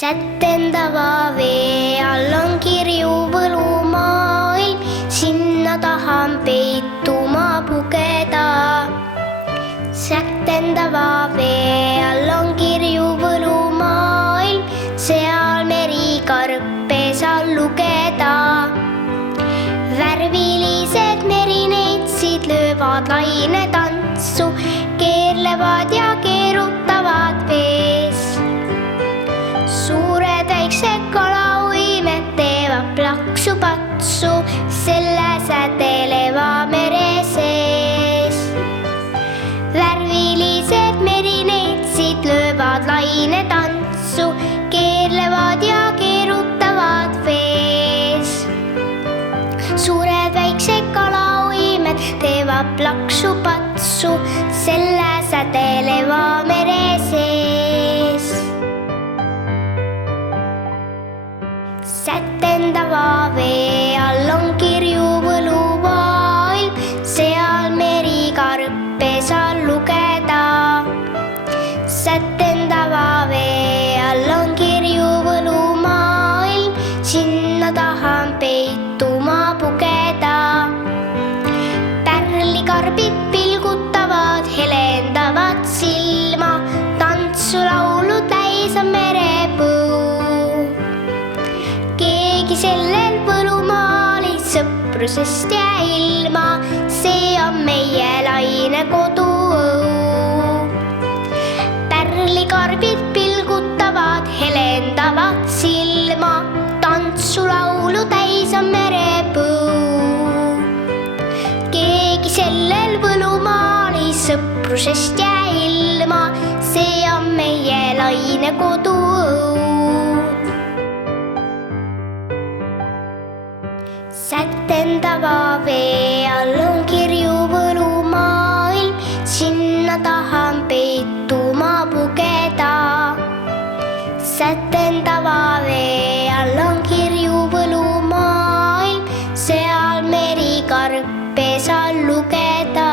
Sättendava vee all on kirju võlumaailm, sinna tahan peituma pugeda. Sättendava vee all on kirju võlumaailm, seal merikarpe saan lugeda. Värvilised merineitsid löövad lainetantsu, keerlevad ja keerutavad vees. Suured väiksed kalauimed teevad plaksu-patsu selle sädeleva mere sees. Värvilised merineitsid löövad lainetantsu, keerlevad ja keerutavad vees. Suured väiksed kalauimed teevad plaksu-patsu selle sädeleva mere sees. Sättendava vee all on kirju võlumaailm, seal merikarpe saan lugeda. Sättendava vee all on kirju võlumaailm, sinna tahan peituma pugeda. Pärlikarbid pilgutavad, helendavad silma, tantsulaulu täis on merepõu. Keegi sellel võlumaali sõprusest ja ilma, see on meie laine koduõu. Pärlikarbid pilgutavad, helendavad silma, tantsulaulu täis on merepõu. Keegi sellel võlumaali sõprusest ja ilma, see on meie laine koduõu. Sättendava vee all on kirju võlumaailm, sinna tahan peituma pugeda. Sättendava vee all on kirju võlumaailm, seal merikarpe saan lugeda.